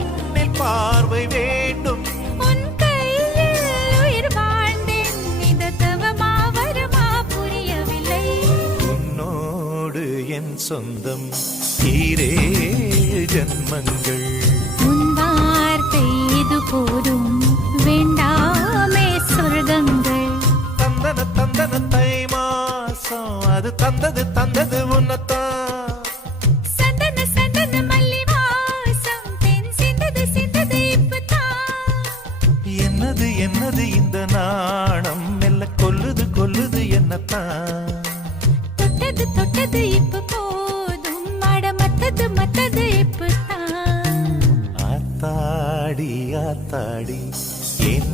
கண்ணில் பார்வை வேண்டும். என் சொந்தம் ஈரே ஜன்மங்கள். உன் வார்த்தை இது போதும். வேண்டாமே சொர்க்கங்கள். தந்தன தந்தன தை மாசம் அது தந்தது தந்தது உன்னத்தான். என்னது என்னது இந்த நாணம்? மெல்ல கொல்லுது கொல்லுது என்னத்தான்? தொட்டது தொட்டது இப்ப போதும். அட மத்தது மத்தது இப்பதான் ஆத்தாடி ஆத்தாடி என்